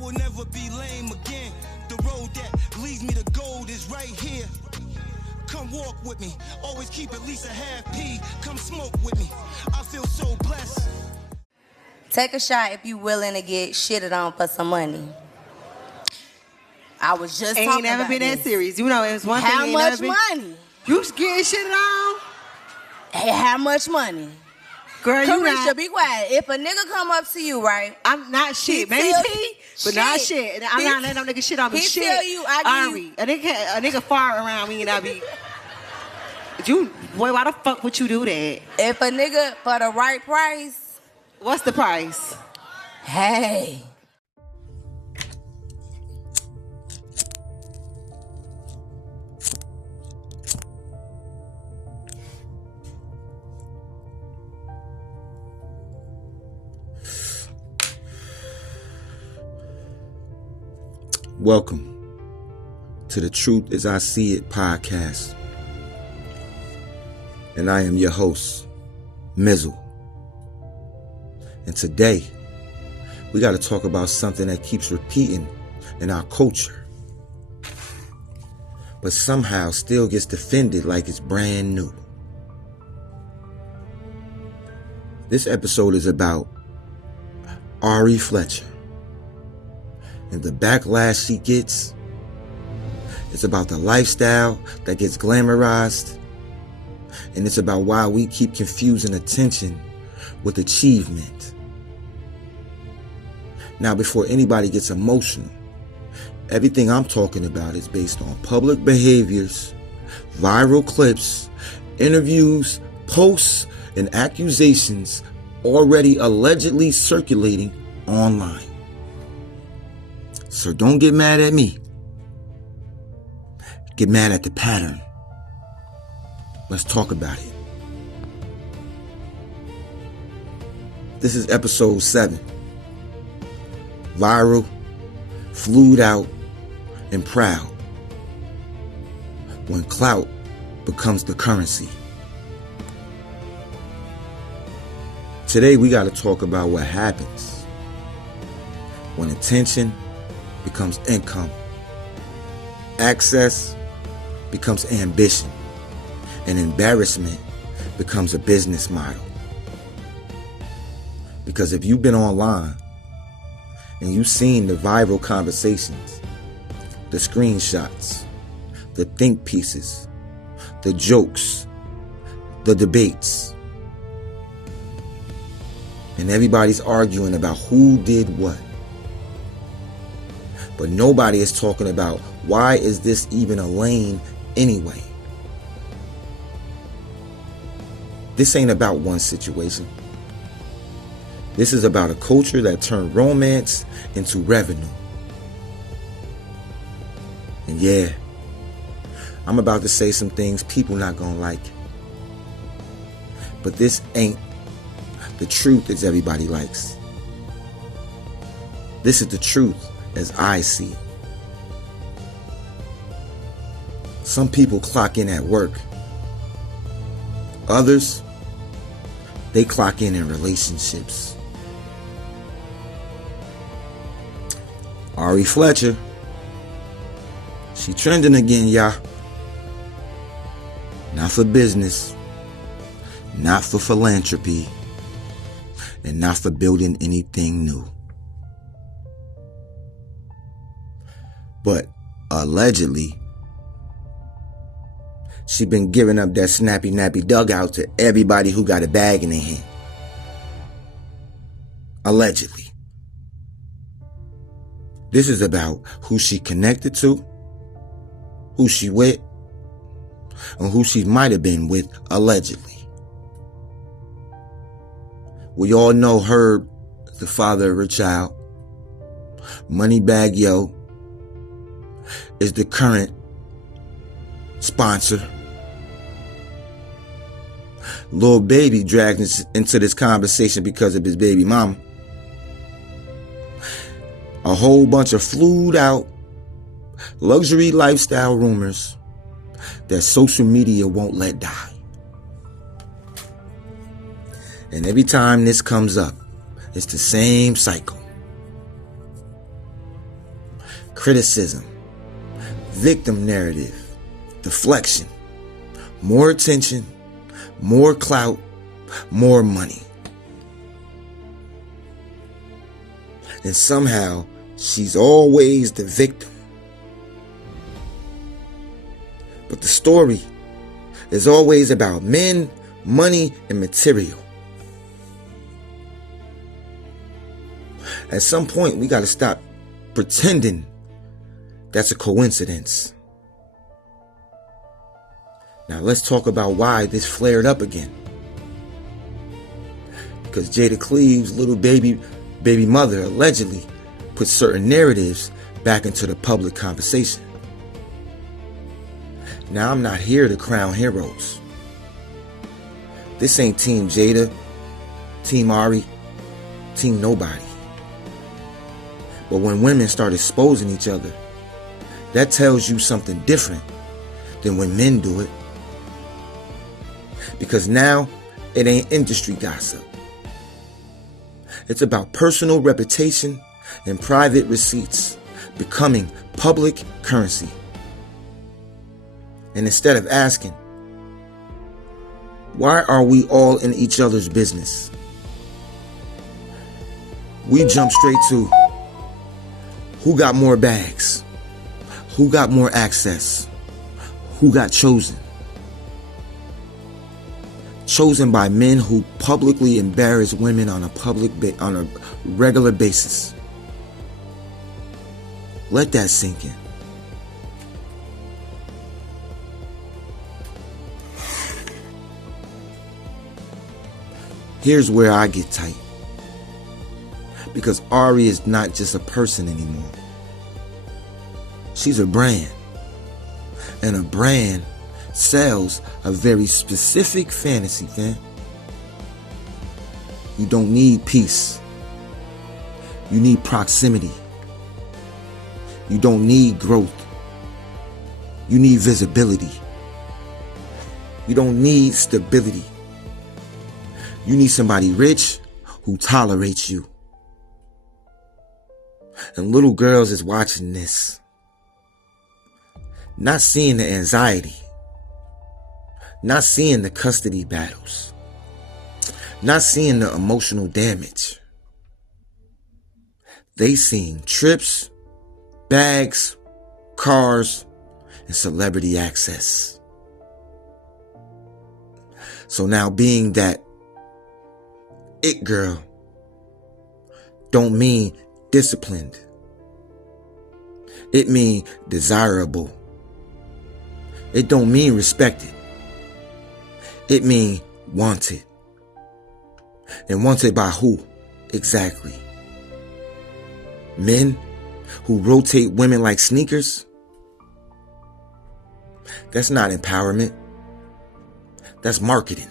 will never be lame again. The road that leads me to gold is right here. Come walk with me, always keep at least a half P. Come smoke with me, I feel so blessed. Take a shot if you willing to get shitted on for some money. I was just talking about Ain't never been that serious. You know, it was one how thing. How much money? You getting shitted on? Hey, how much money? Girl, you not. Be quiet. If a nigga come up to you, right? I'm not shit. Maybe T, but not shit. I'm not letting no nigga shit on me. Shit. Tell you, I a nigga fart around me and I be. Boy, why the fuck would you do that? If a nigga for the right price. What's the price? Hey. Welcome to the Truth as I See It podcast. And I am your host, Mizal. And today, we got to talk about something that keeps repeating in our culture, but somehow still gets defended like it's brand new. This episode is about Ari Fletcher. And the backlash she gets. It's about the lifestyle that gets glamorized. And it's about why we keep confusing attention with achievement. Now, before anybody gets emotional, everything I'm talking about is based on public behaviors, viral clips, interviews, posts, and accusations already allegedly circulating online. So don't get mad at me. Get mad at the pattern. Let's talk about it. This is episode 7. Viral, flued out, and proud. When clout becomes the currency. Today we got to talk about what happens when attention becomes income. Access becomes ambition. And embarrassment becomes a business model. Because if you've been online and you've seen the viral conversations, the screenshots, the think pieces, the jokes, the debates, and everybody's arguing about who did what. But nobody is talking about why is this even a lane anyway. This ain't about one situation. This is about a culture that turned romance into revenue. And yeah, I'm about to say some things people not gonna like. But this ain't the truth as everybody likes. This is the truth as I see it. Some people clock in at work. Others, they clock in relationships. Ari Fletcher, she trending again, y'all. Not for business, not for philanthropy, and not for building anything new. But allegedly, she been giving up that snappy nappy dugout to everybody who got a bag in their hand. Allegedly. This is about who she connected to, who she with, and who she might have been with allegedly. We all know Herb, the father of her child. Moneybag Yo is the current sponsor. Lil Baby dragged into this conversation because of his baby mama. A whole bunch of flued out luxury lifestyle rumors that social media won't let die. And every time this comes up, it's the same cycle. criticism, victim narrative, deflection, more attention, more clout, more money. And somehow she's always the victim. But the story is always about men, money, and material. At some point, we got to stop pretending that's a coincidence. Now let's talk about why this flared up again. Because Jada Cleave's little baby mother allegedly put certain narratives back into the public conversation. Now I'm not here to crown heroes. This ain't Team Jada, Team Ari, Team nobody. But when women start exposing each other, that tells you something different than when men do it. Because now it ain't industry gossip. It's about personal reputation and private receipts becoming public currency. And instead of asking, why are we all in each other's business? We jump straight to, who got more bags? Who got more access? Who got chosen? Chosen by men who publicly embarrass women on a regular basis. Let that sink in. Here's where I get tight. Because Ari is not just a person anymore. She's a brand. And a brand sells a very specific fantasy, fam. You don't need peace. You need proximity. You don't need growth. You need visibility. You don't need stability. You need somebody rich who tolerates you. And little girls is watching this, not seeing the anxiety, not seeing the custody battles, not seeing the emotional damage. They seeing trips, bags, cars, and celebrity access. So now being that it girl don't mean disciplined. It mean desirable. It don't mean respected. It mean wanted. And wanted by who? Exactly. Men who rotate women like sneakers? That's not empowerment. That's marketing.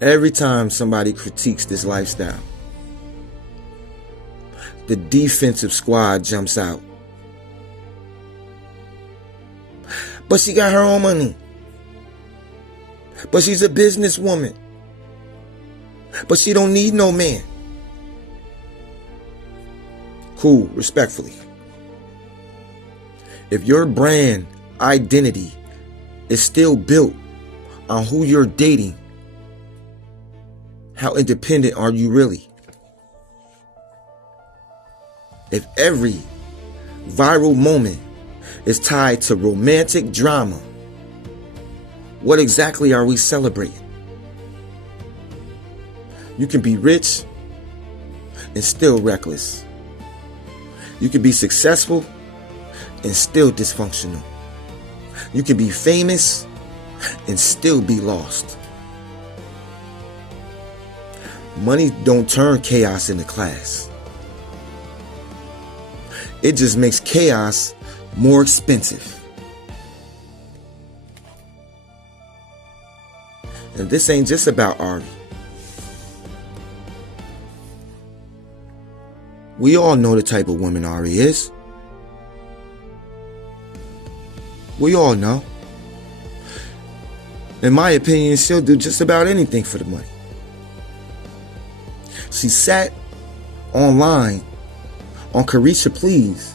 Every time somebody critiques this lifestyle, the defensive squad jumps out. But she got her own money. But she's a businesswoman. But she don't need no man. Cool, respectfully. If your brand identity is still built on who you're dating, how independent are you really? If every viral moment is tied to romantic drama, what exactly are we celebrating? You can be rich and still reckless. You can be successful and still dysfunctional. You can be famous and still be lost. Money don't turn chaos into class. It just makes chaos more expensive. And this ain't just about Ari. We all know the type of woman Ari is. We all know. In my opinion, she'll do just about anything for the money. She sat online on Carisha Please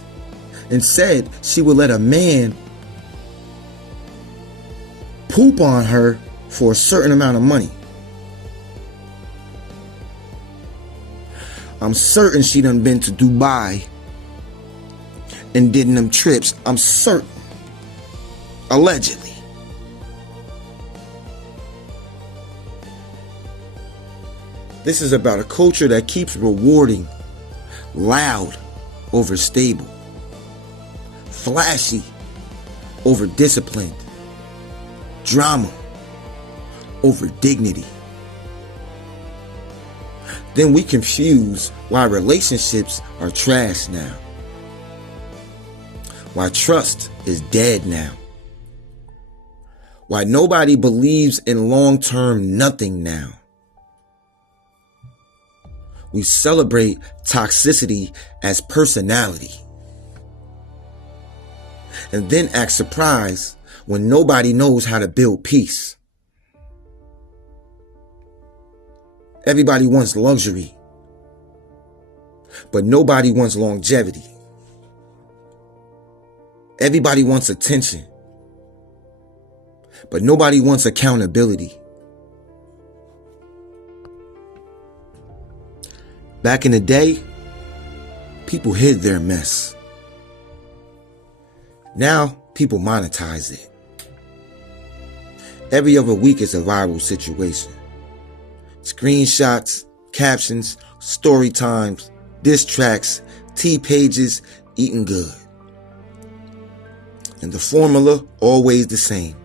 and said she would let a man poop on her for a certain amount of money. I'm certain she done been to Dubai and did them trips. I'm certain. Allegedly. This is about a culture that keeps rewarding loud over stable, flashy over disciplined, drama over dignity. Then we confuse why relationships are trash now, why trust is dead now, why nobody believes in long-term nothing now. We celebrate toxicity as personality, and then act surprised when nobody knows how to build peace. Everybody wants luxury, but nobody wants longevity. Everybody wants attention, but nobody wants accountability. Back in the day, people hid their mess. Now, people monetize it. Every other week is a viral situation. Screenshots, captions, story times, diss tracks, tea pages, eating good. And the formula, always the same.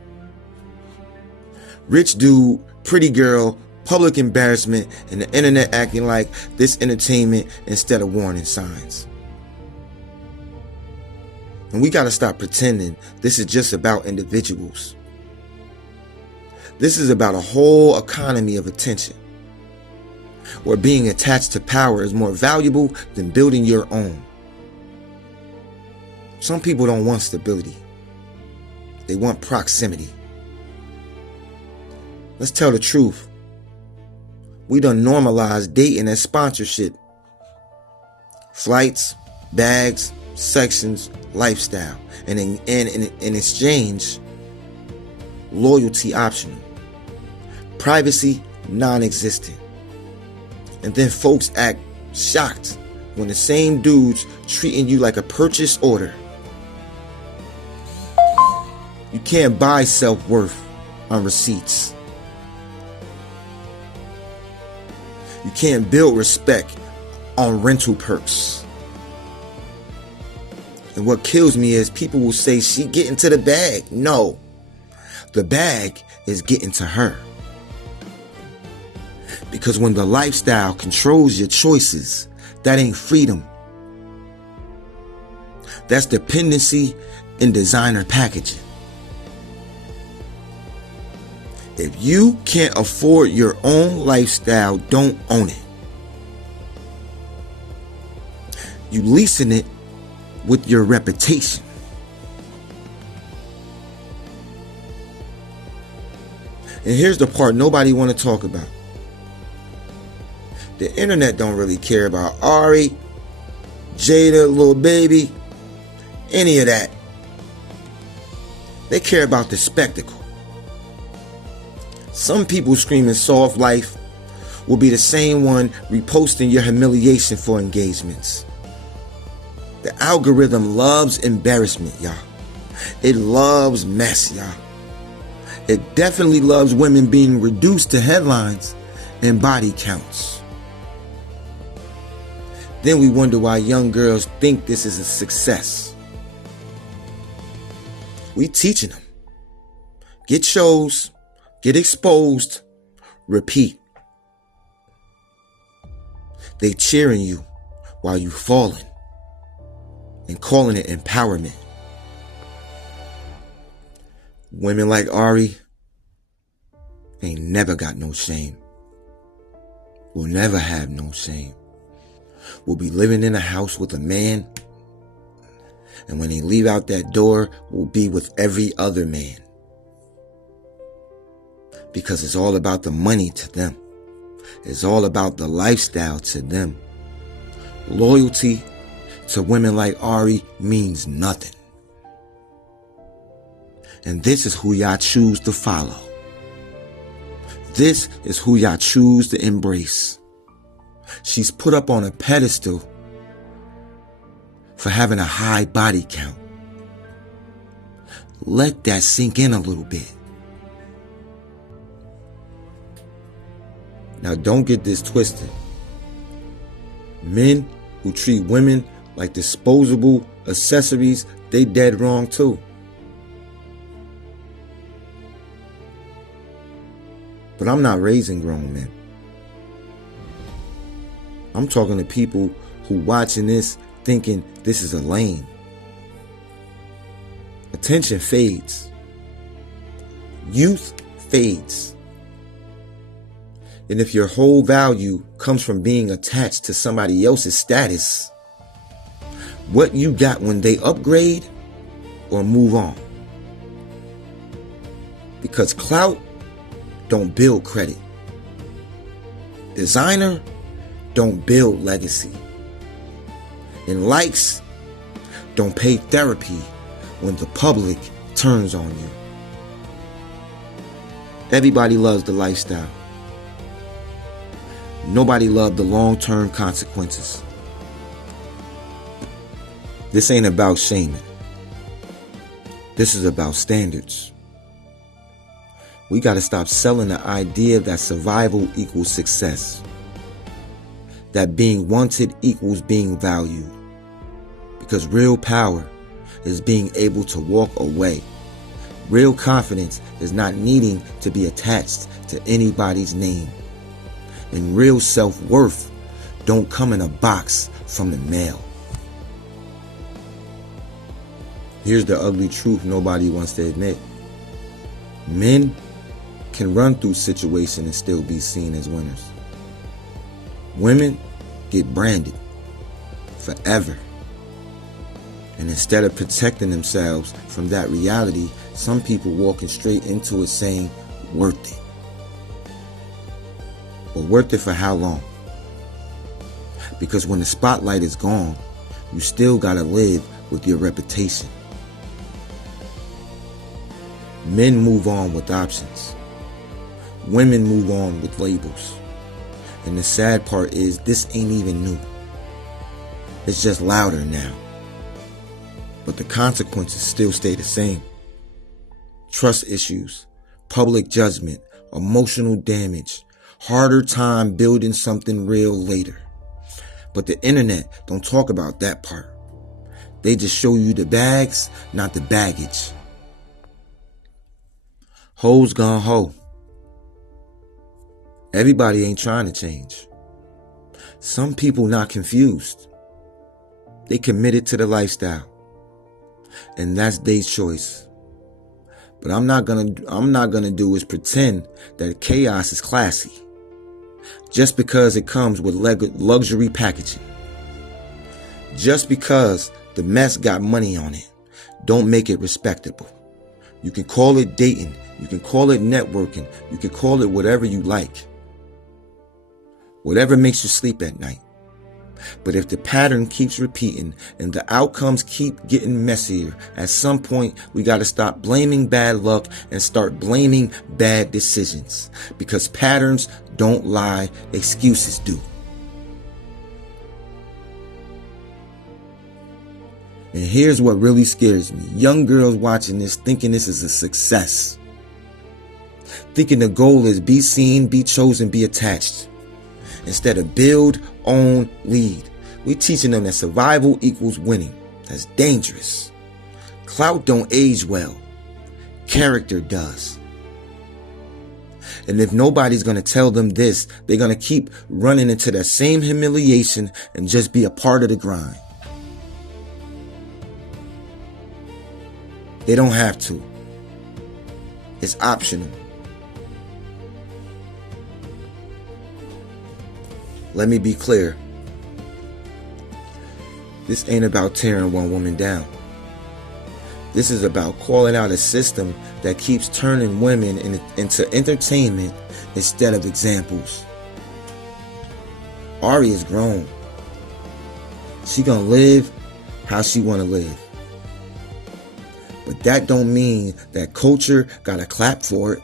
Rich dude, pretty girl, public embarrassment, and the internet acting like this entertainment instead of warning signs. And we gotta stop pretending this is just about individuals. This is about a whole economy of attention, where being attached to power is more valuable than building your own. Some people don't want stability. They want proximity. Let's tell the truth. We done normalized dating as sponsorship. Flights, bags, sections, lifestyle. And in exchange, loyalty optional. Privacy non-existent. And then folks act shocked when the same dude's treating you like a purchase order. You can't buy self-worth on receipts. You can't build respect on rental perks. And what kills me is people will say she getting to the bag. No, the bag is getting to her. Because when the lifestyle controls your choices, that ain't freedom. That's dependency in designer packaging. If you can't afford your own lifestyle, don't own it. You leasing it with your reputation. And here's the part nobody want to talk about. The internet don't really care about Ari, Jada, Lil Baby, any of that. They care about the spectacle. Some people screaming soft life will be the same one reposting your humiliation for engagements. The algorithm loves embarrassment, y'all. It loves mess, y'all. It definitely loves women being reduced to headlines and body counts. Then we wonder why young girls think this is a success. We teaching them. Get shows. Get exposed, repeat. They cheering you while you falling and calling it empowerment. Women like Ari ain't never got no shame. Will never have no shame. Will be living in a house with a man, and when they leave out that door, will be with every other man. Because it's all about the money to them. is all about the lifestyle to them. Loyalty to women like Ari means nothing. And this is who y'all choose to follow. This is who y'all choose to embrace. She's put up on a pedestal for having a high body count. Let that sink in a little bit. Now don't get this twisted. Men who treat women like disposable accessories, they dead wrong too. But I'm not raising grown men. I'm talking to people who watching this thinking this is a lane. Attention fades. Youth fades. And if your whole value comes from being attached to somebody else's status, what you got when they upgrade or move on? Because clout don't build credit. Designer don't build legacy. And likes don't pay therapy when the public turns on you. Everybody loves the lifestyle. Nobody loved the long-term consequences. This ain't about shaming. This is about standards. We got to stop selling the idea that survival equals success. That being wanted equals being valued. Because real power is being able to walk away. Real confidence is not needing to be attached to anybody's name. And real self-worth don't come in a box from the mail. Here's the ugly truth nobody wants to admit. Men can run through situations and still be seen as winners. Women get branded forever. And instead of protecting themselves from that reality, some people walking straight into it saying, worth it. But worth it for how long? Because when the spotlight is gone, you still gotta live with your reputation. Men move on with options. Women move on with labels. And the sad part is, this ain't even new. It's just louder now. But the consequences still stay the same. Trust issues, public judgment, emotional damage, harder time building something real later. But the internet don't talk about that part. They just show you the bags, not the baggage. Hoes gone hoe. Everybody ain't trying to change. Some people not confused. They committed to the lifestyle. And that's their choice. But I'm not gonna do is pretend that chaos is classy. Just because it comes with luxury packaging. Just because the mess got money on it, don't make it respectable. You can call it dating. You can call it networking. You can call it whatever you like. Whatever makes you sleep at night. But if the pattern keeps repeating and the outcomes keep getting messier, at some point we got to stop blaming bad luck and start blaming bad decisions. Because patterns don't lie, excuses do. And here's what really scares me. Young girls watching this thinking this is a success. Thinking the goal is be seen, be chosen, be attached. Instead of build, own, lead. We teaching them that survival equals winning. That's dangerous. Clout don't age well. Character does. And if nobody's going to tell them this, they're going to keep running into that same humiliation and just be a part of the grind. They don't have to. It's optional. Let me be clear. This ain't about tearing one woman down. This is about calling out a system that keeps turning women into entertainment instead of examples. Ari is grown. She gonna live how she wanna live. But that don't mean that culture gotta clap for it.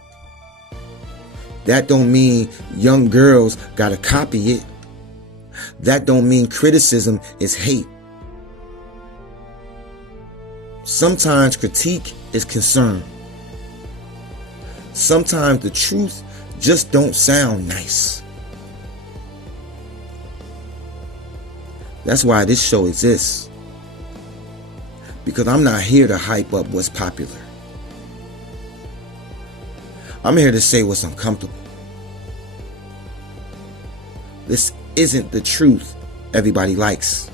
That don't mean young girls gotta copy it. That don't mean criticism is hate. Sometimes critique is concern. Sometimes the truth just don't sound nice. That's why this show exists. Because I'm not here to hype up what's popular. I'm here to say what's uncomfortable. This isn't the truth everybody likes.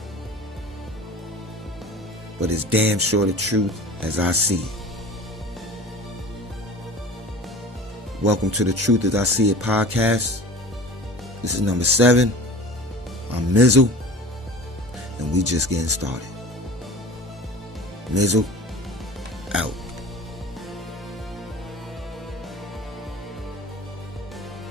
But it's damn sure the truth as I see it. Welcome to the Truth as I See It podcast. This is number 7. I'm Mizal, and we just getting started. Mizal, out.